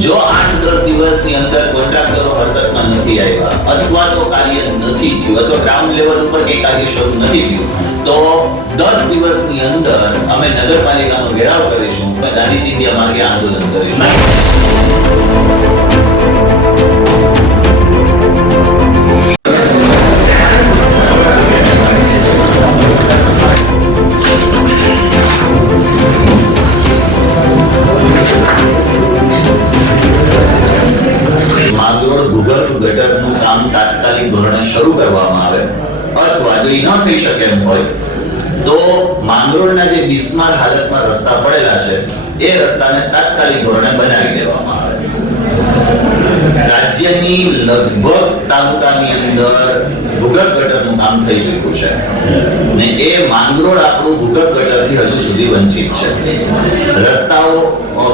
જો 8-10 દિવસની અંદર કોન્ટ્રાક્ટરો હરકતમાં નથી આવ્યા અથવા તો કાર્ય નથી થયું અથવા ગ્રાઉન્ડ લેવલ ઉપર કે કાર્ય શરૂ નથી થયું તો 10 દિવસની અંદર અમે નગરપાલિકાનો ઘેરાવ કરીશું, ગાંધી ચિંધ્યા માર્ગે આંદોલન કરીશું. ગટરનું કામ તાત્કાલિક ધોરણે શરૂ કરવામાં આવે અથવા જો એ ન થઈ શકે એમ હોય તો માંગરોળના જે બિસ્માર હાલતમાં રસ્તા પડેલા છે એ રસ્તાને તાત્કાલિક ધોરણે બનાવી દેવામાં આવે. રાજ્યની લગભગ તાલુકાની અંદર ભૂગર્ભ ગટરનું કામ થઈ ચૂક્યું છે ને એ માંગરોળ આપણું ભૂગર્ભ ગટરથી હજુ સુધી વંચિત છે. રસ્તાઓ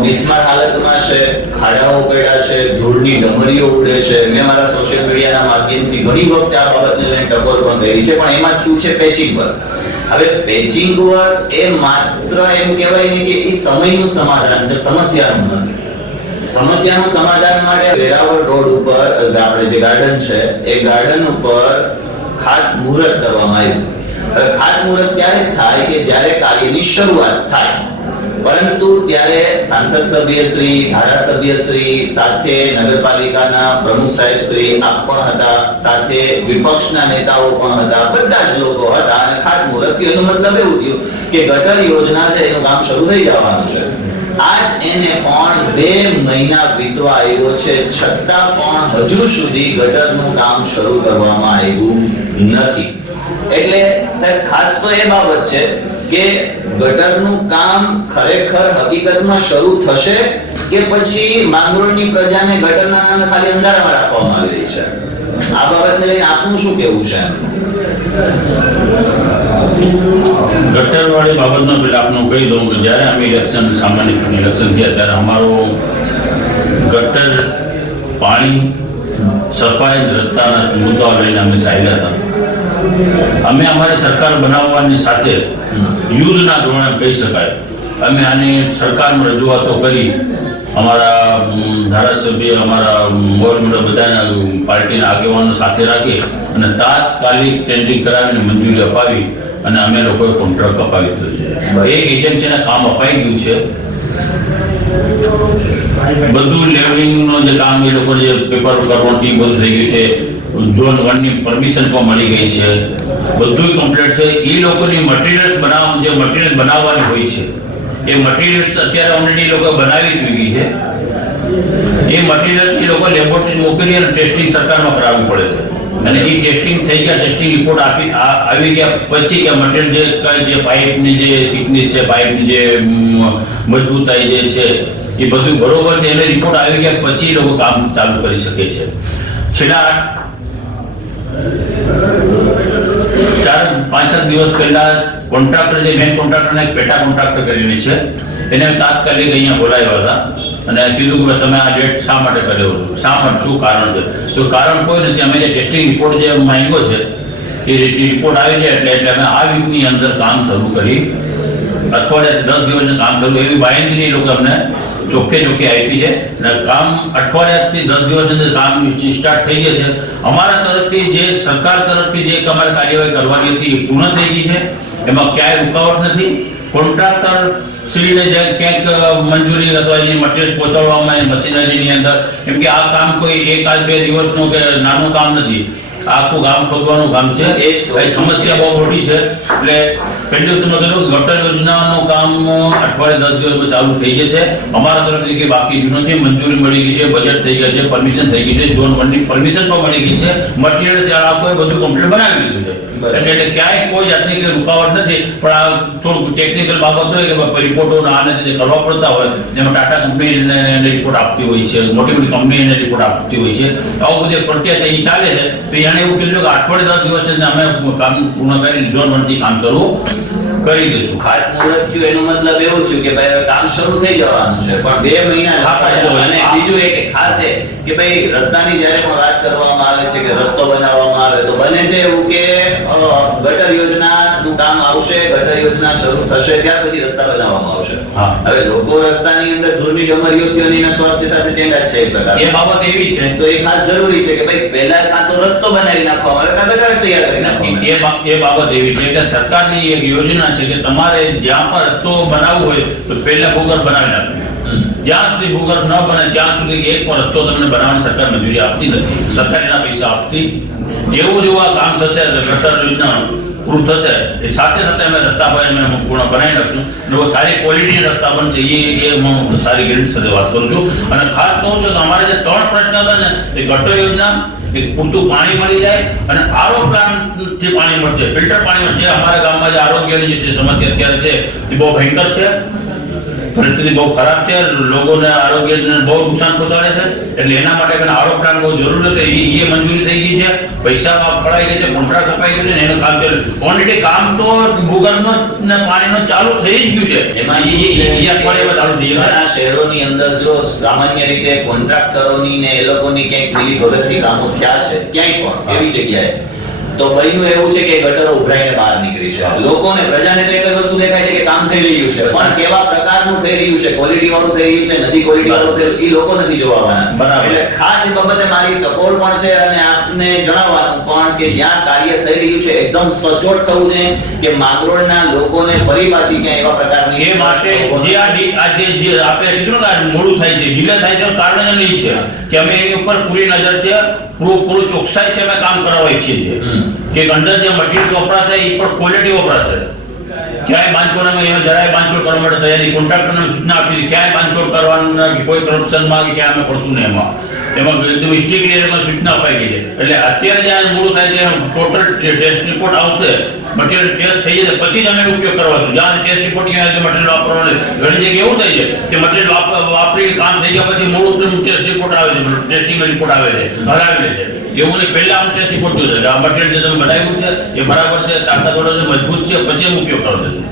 બિસ્માર હાલતમાં છે, ખાડાઓ પડ્યા છે, ધૂળની ડમરીઓ ઉડે છે. મેં મારા સોશિયલ મીડિયાના માધ્યમથી ઘણી વખત આ બાબતને લઈને ટકોર પણ કરી છે, પણ એમાં થયું છે પેચિંગ વર્ક. હવે પેચિંગ વર્ક એ માત્ર એમ કહેવાય ને કે એ સમયનું સમાધાન છે, સમસ્યાનું નથી. સમસ્યાનું સમાધાન માટે વેરાવળ રોડ ઉપર આપણે જે ગાર્ડન છે એ ગાર્ડન ઉપર ખાતમુહૂર્ત કરવામાં આવ્યું. ખાતમુહૂર્ત ક્યારે થાય કે જ્યારે કાર્યની શરૂઆત થાય, પરંતુ ત્યારે સાંસદ સભ્યશ્રી, ધારાસભ્યશ્રી, સાથે નગરપાલિકાના પ્રમુખ સાહેબશ્રી આપ પણ હતા, સાથે વિપક્ષના નેતાઓ પણ હતા, બધા જ લોકો હતા અને ખાતમુહૂર્ત એનો મતલબ એવું થયું કે ગટર યોજના છે એનું કામ શરૂ થઈ જવાનું છે. આજ એને પણ 2 મહિના વીતવા આવ્યો છે, છતાં પણ હજુ સુધી ગટરનું કામ શરૂ કરવામાં આવ્યું નથી. એટલે સાહેબ ખાસ તો એ બાબત છે કે ગટરનું કામ ખરેખર હકીકતમાં શરૂ થશે કે પછી માંગરોળની પ્રજાને ગટરના નામે ખાલી અંધારામાં રાખવામાં આવી રહી છે. આ બાબતને લઈને આપનું શું કહેવું છે? ગટર વાળી બાબતનો પેલા આપનું કહી દઉં કે જ્યારે અમે ઇલેક્શન, સામાન્ય ચૂંટણી ઇલેક્શન થયા ત્યારે અમારો ગટર, પાણી, સફાઈ, રસ્તાના મુદ્દાઓ લઈને અમે ચાલ્યા હતા. અમે અમારી સરકાર બનાવવાની સાથે યુદ્ધના ધોરણે કહી શકાય અમે આની સરકારમાં રજૂઆતો કરી, અમારા ધારાસભ્ય, અમારા ગવર્મેન્ટ બધાના પાર્ટીના આગેવાનો સાથે રાખી અને તાત્કાલિક ટેન્ડરિંગ કરાવીને મંજૂરી અપાવી અને અમે લોકોએ કોન્ટ્રાક્ટ અપાવી દીધો છે. એક એજન્સીને કામ અપાઈ ગયું છે. બધું લેવલિંગનો જે કામ એ લોકો જે પેપર કરવાથી બધું થઈ ગયું છે. ઝોન 1 ની પરમિશન પણ મળી ગઈ છે. બધું કમ્પ્લીટ છે. એ લોકોની મટીરિયલ બનાવવાની હોય છે. એ મટીરિયલ્સ અત્યારે ઓલરેડી લોકો બનાવી ચૂકી છે. એ મટીરિયલ એ લોકો લેબોરેટરી મોકલી અને ટેસ્ટિંગ સરકારમાં કરાવવું પડે છે. અને એ ટેસ્ટિંગ થઈ ગયા, ટેસ્ટિંગ રિપોર્ટ આવી ગયા પછી કે મટીરિયલ જે પાઇપની જે થિકનેસ છે, પાઇપની જે મજબૂતાઈ જે છે એ બધું બરોબર છે, એને રિપોર્ટ આવી ગયા પછી લોકો કામ ચાલુ કરી શકે છે. છેલ્લા 4-5 દિવસ પહેલા કોન્ટ્રાક્ટર, જે મેન કોન્ટ્રાક્ટરને એક પેટા કોન્ટ્રાક્ટર કરીને છે, એને તાત્કાલિક અહીંયા બોલાવ્યા હતા અને કીધું કે તમે આ ડેટ શા માટે કર્યો, શા માટે, શું કારણ છે? તો કારણ કોઈ નથી. અમે જે ટેસ્ટિંગ રિપોર્ટ જે માંગ્યો છે એ રિપોર્ટ આવી જાય એટલે અમે આ વીકની અંદર કામ શરૂ કરી, અઠવાડિયા 10 દિવસનું કામ શરૂ, એવી બાંયધરી લોકો અમને ચોખ્ખે આપી છે અને કામ અઠવાડિયાથી 10 દિવસની અંદર કામ સ્ટાર્ટ થઈ ગયું છે. અમારા તરફથી જે સરકાર તરફથી જે અમારે કાર્યવાહી કરવાની હતી એ પૂર્ણ થઈ ગઈ છે. એમાં ક્યાંય રૂકાવટ નથી. કોન્ટ્રાક્ટર શ્રીને જે ક્યાંક મંજૂરી અથવા જે મટીરિયલ પહોંચાડવામાં મશીનરીની અંદર, કેમ કે આ કામ કોઈ 1-2 દિવસનું કે નાનું કામ નથી. આખું ગામ ખોદવાનું કામ છે. એ સમસ્યા બહુ મોટી છે. એટલે પહેલું તો ગટર યોજનાનું કામ અઠવાડિયે 10 દિવસમાં ચાલુ થઈ જશે. અમારા તરફથી કે બાકી નથી. મંજૂરી મળી ગઈ છે, બજેટ થઈ ગયા છે, પરમિશન થઈ ગઈ છે, ઝોન 1 ની પરમિશન પણ મળી ગઈ છે, મટીરિયલ ત્યાં આખું બધું કમ્પ્લીટ બનાવી દીધું છે. એટલે ક્યાંય કોઈ જાતની કોઈ રૂકાવટ નથી. પણ આ થોડું ટેકનિકલ બાબત હોય કે રિપોર્ટો આને જે કરવા પડતા હોય, જેમાં ટાટા કંપની એને રિપોર્ટ આપતી હોય છે, મોટી મોટી કંપની એને રિપોર્ટ આપતી હોય છે, આવું બધું પ્રક્રિયા એ ચાલે છે. તો એને એવું કીધું કે અઠવાડિયે 10 દિવસ અમે કામ પૂર્ણ કરીને ઝોન 1 થી કામ શરૂ કરી દઈશું. ખાતમુહૂર્ત થયું એનો મતલબ એવું થયું કે ભાઈ કામ શરૂ થઈ જવાનું છે, પણ 2 મહિના અને બીજું એક ખાસ એ કે ભાઈ રસ્તાની જ્યારે પણ વાત કરવામાં આવે છે કે રસ્તો બનાવવામાં આવે તો બને છે એવું કે ગટર યોજનાનું કામ આવશે, ગટર યોજના શરૂ થશે ત્યાર પછી રસ્તા બનાવવામાં આવશે. હા. હવે લોકો રસ્તાની અંદર ધૂળની ડમરીઓથી અને એના સ્વાસ્થ્ય સાથે ચેંગાટ છે એક પ્રકાર. એ બાબત એવી છે તો એ ખાસ જરૂરી છે કે ભાઈ પહેલા કાં તો રસ્તો બનાવી નાખવામાં આવે કાં ગટર તૈયાર કરી નાખવામાં આવે. એ બાબત એવી છે કે સરકારની એક યોજના છે કે તમારે જ્યાં પણ રસ્તો બનાવવો હોય તો પહેલા ભૂગર્ભ બનાવી નાખવું. જ્યાં સુધી ભૂગર્ભ ન બને ત્યાં સુધી એક પણ રસ્તો તમને બનાવવાની સરકાર મંજૂરી આપતી નથી. સરકાર એના પૈસા આપતી. જેવું આ કામ થશે ગટર યોજના પૂરું થશે એ સાથે સાથે અમે રસ્તા પર અમે પૂર્ણ બનાવી નાખશું અને બહુ સારી ક્વોલિટી રસ્તા બનશે એ હું સારી ગેરંટી સાથે વાત કરું છું. અને ખાસ કહું છું કે અમારે જે 3 પ્રશ્ન હતા ને એ ગટર યોજના, કે પૂરતું પાણી મળી જાય અને આરો પ્લાન્ટથી પાણી મળશે, ફિલ્ટર પાણી મળશે. અમારા ગામમાં જે આરોગ્યની જે સમસ્યા અત્યારે છે એ બહુ ભયંકર છે, પરિસ્થિતિ બહુ ખરાબ છે, લોકોને આરોગ્યને બહુ નુકસાન પહોંચાડે છે. એટલે એના માટે આરો પ્લાન્ટ બહુ જરૂરી છે. એ મંજૂરી થઈ ગઈ છે, પૈસા ફળાઈ ગયા છે, કોન્ટ્રાક્ટ અપાઈ ગયો છે ને એનું કામ ચાલે. ઓલરેડી કામ તો ભૂગર્ભનો ને પાણીનો ચાલુ થઈ જ ગયું છે. એમાં એ અઠવાડિયામાં ચાલુ થઈ ગયું. ઘણા શહેરોની અંદર જો સામાન્ય રીતે કોન્ટ્રાક્ટરોની ને એ લોકોની ક્યાંક મિલી ભગતથી કામો થયા છે ક્યાંય પણ એવી જગ્યાએ તો બન્યું એવું છે કે ગટરો ઉભરાઈને બહાર નીકળી છે. લોકોને પ્રજાને તો એક જ વસ્તુ દેખાય છે કે કામ થઈ રહ્યું છે, પણ કેવા પ્રકારનું થઈ રહ્યું છે, ક્વોલિટી વાળું થઈ રહ્યું છે, નથી ક્વોલિટી વાળું થઈ રહ્યું છે, એ લોકો નથી જોવાના. બરાબર. એટલે ખાસ એ બાબતે મારી ટકોર પણ છે અને આપને જણાવવાનું પણ કે જ્યાં કાર્ય થઈ રહ્યું છે એકદમ સચોટ થવું છે કે માંગરોળના લોકોને ફરી પાછી ક્યાંય એવા પ્રકારની એ માટે જે આજે જે આપણે કીધું કે મોડું થાય છે, ડીલે થાય છે, કારણ એ છે કે અમે એની ઉપર પૂરી નજર છે, પૂરું ચોકસાઈ છે, અમે કામ કરાવવા ઈચ્છીએ છીએ કે અંદર જે મટીરિયલ વપરાશે એ પણ ક્વોલિટી વપરાશે. ક્યાંય બાંધછોડમાં એમાં જરાય બાંધછોડ કરવા માટે તૈયારી કોન્ટ્રાક્ટરને સૂચના આપી ક્યાંય બાંધછોડ કરવાનું કે કોઈ કરપ્શનમાં કે ક્યાં અમે પડશું ને એમાં એકદમ સ્ટ્રિક્ટલી એમાં સૂચના અપાઈ ગઈ છે. એટલે અત્યારે જ્યાં મોડું થાય છે ટોટલ ટેસ્ટ રિપોર્ટ આવશે, મટીરિયલ ટેસ્ટ થઈ જશે પછી જ અમે ઉપયોગ કરવાનો. જ્યાં ટેસ્ટ રિપોર્ટ મટીરિયલ વાપરવાનું ઘણી જગ્યાએ એવું થાય છે કે મટીરિયલ વાપરી કામ થઈ ગયા પછી મોડું ટેસ્ટ રિપોર્ટ આવે છે, ટેસ્ટિંગ રિપોર્ટ આવે છે, હરાવી લે છે. એવું નહીં, પહેલા અમે ટેસ્ટ રિપોર્ટ જોયું છે આ મટીરિયલ જે તમે બનાવ્યું છે એ બરાબર છે, તાકાતવાળો છે, મજબૂત છે, પછી અમે ઉપયોગ કરવો છે.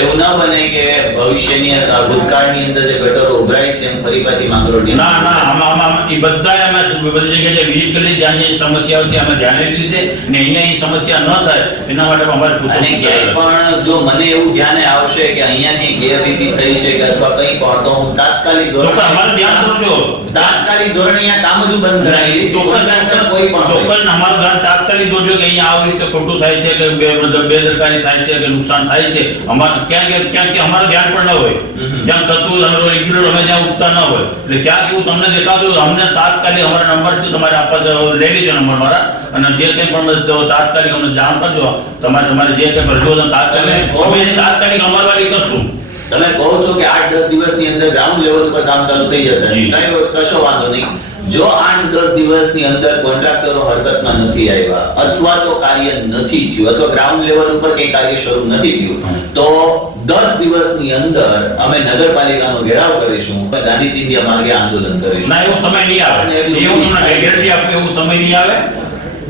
એવું ના બને કે ભવિષ્યની ભૂતકાળની અંદર જે ગટરો ઉભરાય છે એમ ફરી પાછી માંગરોળની ના આમાં એ બધા અમે બધી જગ્યાએ વિઝિટ કરી જ્યાં જે સમસ્યાઓ છે અમે ધ્યાને લીધી છે ને અહીંયા એ સમસ્યા ન થાય એના માટે અમારે અને ક્યાંય પણ જો મને એવું ધ્યાને આવશે કે અહીંયાથી ગેરરીતિ થઈ છે કે અથવા કંઈ પણ તો હું તાત્કાલિક ચોક્કસ અમારે ધ્યાન કરજો. તાત્કાલિક ધોરણે અહીંયા કામ જ બંધ કરાવી ચોક્કસ કોઈ પણ ચોક્કસ અમારું ધ્યાન તાત્કાલિક દોરજો કે અહીંયા આવી રીતે ખોટું થાય છે કે બેદરકારી થાય છે કે નુકસાન થાય છે. અમારે ક્યાંક અમારું ધ્યાન પણ ન હોય, ક્યાંક થતું રેગ્યુલર અમે જ્યાં ઉગતા ન હોય એટલે ક્યાંક એવું તમને દેખાતું અમને તાત્કાલિક અમારા નંબર છે તમારે આપવા લઈ લીધો નંબર મારા અને જે કંઈ પણ તાત્કાલિક અમને જાણ કરજો. તમારે જે કંઈ રજૂઆત તાત્કાલિક અમારા વાળી કરશું. તમે કહો છો કે 8-10 દિવસની અંદર ગ્રાઉન્ડ લેવલ પર કામ ચાલુ થઈ જશે, કશો વાંધો નહીં. જો 8-10 દિવસની અંદર કોન્ટ્રાક્ટરો હરકતમાં નથી આવ્યા અથવા તો કાર્ય નથી થયું અથવા ગ્રાઉન્ડ લેવલ ઉપર કંઈ કાર્ય શરૂ નથી થયું તો 10 દિવસની અંદર અમે નગરપાલિકાનો ઘેરાવ કરીશું, ગાંધી ચિંધ્યા માર્ગે આંદોલન કરીશું. ના, એવો સમય નહીં આવે, એવું તમને ગેરંટી આપું, એવું સમય નહીં આવે.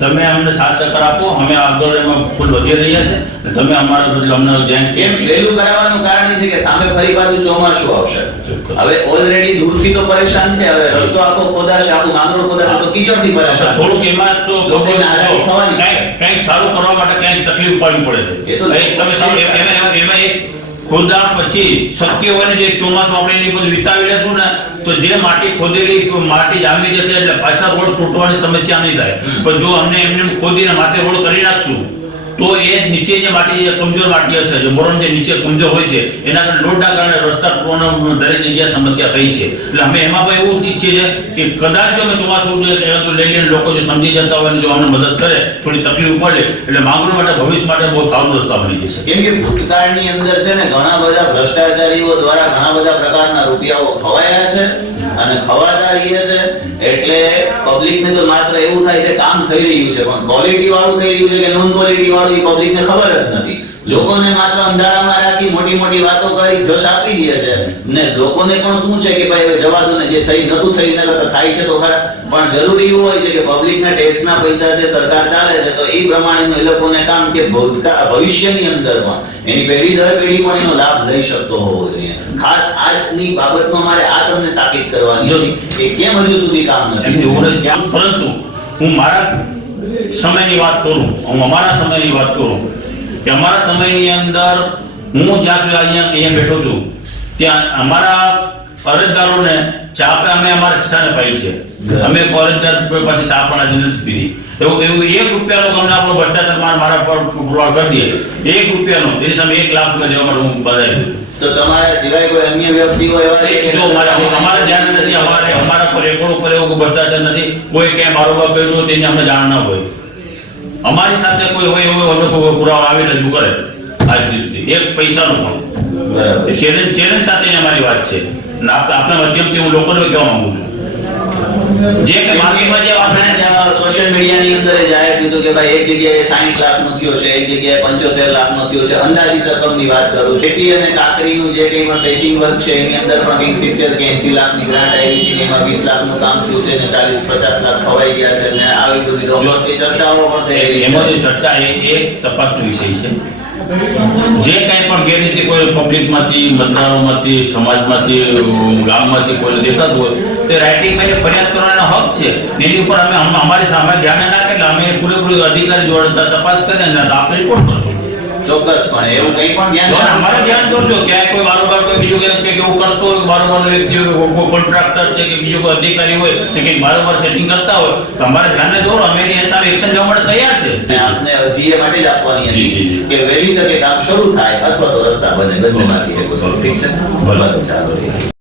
તમે અમને સાથ સહકાર આપો, અમે આંદોલનમાં ફૂલ વધી રહ્યા છે, તમે અમારા બદલે અમને ધ્યાન કેમ વહેલું કરાવવાનું કારણ એ છે કે સામે ફરી પાછું ચોમાસું આવશે. હવે ઓલરેડી દૂરથી તો પરેશાન છે, હવે રસ્તો આખો ખોદાશે, આખું માંગરોળ ખોદાશે તો કીચડથી પરેશાન. થોડુંક એમાં તો કંઈક સારું કરવા માટે કંઈક તકલીફ પાડવી પડે છે. એ તો તમે સારું એમાં એક ખોદા પછી શક્ય હોય ને જે ચોમાસું આપણે એની બધું વિતાવી લેશું ને તો જે માટી ખોદેલી માટી જામી જશે એટલે પાછા રોડ તૂટવાની સમસ્યા નહીં થાય. પણ જો અમને એમને ખોદીને માથે રોડ કરી નાખશું તો એ નીચે જે માટી જે કમજોર માટી હશે, જે મોરમ જે નીચે કમજોર હોય છે એના કારણે લોડના કારણે રસ્તા તૂટવાનો દરેક જગ્યાએ સમસ્યા થઈ છે. એટલે અમે એમાં પણ એવું ઈચ્છીએ છીએ કે કદાચ જો અમે ચોમાસું લઈ લઈને લોકો જો સમજી જતા હોય જો અમને મદદ કરે, થોડી તકલીફ પડે એટલે માંગરોળ માટે ભવિષ્ય માટે બહુ સારું રસ્તા બની જશે. કેમ કે ભૂતકાળની અંદર છે ને ઘણા બધા ભ્રષ્ટાચારીઓ દ્વારા ઘણા બધા પ્રકારના રૂપિયાઓ ખવાયા છે અને ખવાતા રહીએ છે. એટલે પબ્લિકને તો માત્ર એવું થાય છે કામ થઈ રહ્યું છે પણ ક્વોલિટી વાળું થઈ રહ્યું છે કે નોન ક્વોલિટી વાળું એ પબ્લિકને ખબર જ નથી. લોકોને માત્ર અંધારામાં રાખી મોટી મોટી વાતો કરી જશ આપી દે છે ને લોકોને પણ શું છે કે ભાઈ હવે જવા દો ને, જે થઈ નતું થઈ ને થાય છે તો ખરા, પણ જરૂરી એવું હોય છે કે પબ્લિકના ટેક્સના પૈસા છે, સરકાર ચાલે છે, તો એ પ્રમાણેનું એ લોકોને કામ કે ભવિષ્યની અંદર પણ એની પેઢી દર પેઢી પણ એનો લાભ લઈ શકતો હોવો જોઈએ. ખાસ આજની બાબતમાં મારે આ તમને તાકીદ કરવાની હતી કે કેમ હજુ સુધી કામ નથી. પરંતુ હું મારા સમયની વાત કરું, હું અમારા સમયની વાત કરું કે અમારા સમયની અંદર હું જ્યાં સુધી અહીંયા બેઠો છું ત્યાં અમારા અરજદારોને ચા અમે અમારા ખિસ્સાને પાઈ છે. અમે અરજદાર પાસે ચા પણ આજે નથી પીધી. એવું ₹1 અમને આપણો ભ્રષ્ટાચાર મારા પર પુરવાર કરી દે, ₹1 તેની સામે 1 લાખ રૂપિયા દેવા માટે હું બધાય છું. તો તમારા સિવાય કોઈ અન્ય વ્યક્તિ હોય જો અમારા ધ્યાન નથી, અમારા પર રેકોર્ડ ઉપર એવો કોઈ ભ્રષ્ટાચાર નથી, કોઈ ક્યાંય બારોબાર કર્યું તેની અમને જાણ ના હોય. અમારી સાથે કોઈ હોય એવો અમને કોઈ પુરાવા આવી રજૂ કરે આજ સુધી 1 પૈસાનો પણ ચેલેન્જ સાથેની અમારી વાત છે. આપના માધ્યમથી હું લોકોને કહેવા માંગુ છું જે કે માર્કેટમાં જે આપણે સોશિયલ મીડિયાની અંદર જાહેર કીધું કે ભાઈ એક જગ્યાએ 60 લાખનો થયો છે, એક જગ્યાએ 75 લાખનો થયો છે, અંદાજિત રકમની વાત કરું. શેટી અને કાકરીનું જે કંઈ પણ પેચિંગ વર્ક છે એની અંદર પણ કંઈક 70 કે 80 લાખની ગ્રાન્ટ આવી હતી, એમાં 20 લાખનું કામ થયું છે ને 40-50 લાખ ખવાઈ ગયા છે ને આવી બધી દોલતની ચર્ચાઓ પણ થઈ રહી છે. એમાં જે ચર્ચા એ તપાસનો વિષય છે. જે કંઈ પણ ગેરરીતિ કોઈ પબ્લિકમાંથી, મતદારોમાંથી, સમાજમાંથી, ગામમાંથી કોઈ દેખાતું હોય તે રાઇટિંગમાં ફરિયાદ કરવાનો હક છે. એની ઉપર અમે અમારી સામે ધ્યાન નાખે એટલે અમે પૂરેપૂરી અધિકારી જોડે તપાસ કરીને આપણે રિપોર્ટ કરશું. ચોક્કસપણે એવું કંઈ પણ ધ્યાન અમારે ધ્યાન દોરજો ક્યાંય કોઈ વારંવાર કોઈ બીજું કંઈક એવું કરતો હોય, વારંવાર વ્યક્તિ કોઈ કોન્ટ્રાક્ટર છે કે બીજો કોઈ અધિકારી હોય કે કંઈક વારંવાર સેટિંગ કરતા હોય તો અમારે ધ્યાને દોરો, અમે એની સામે એક્શન લેવા માટે તૈયાર છે. અને આપને અરજી એ માટે જ આપવાની હતી કે વહેલી તકે કામ શરૂ થાય અથવા તો રસ્તા બને, બંનેમાંથી એક વસ્તુ. ઠીક છે, ચાલો.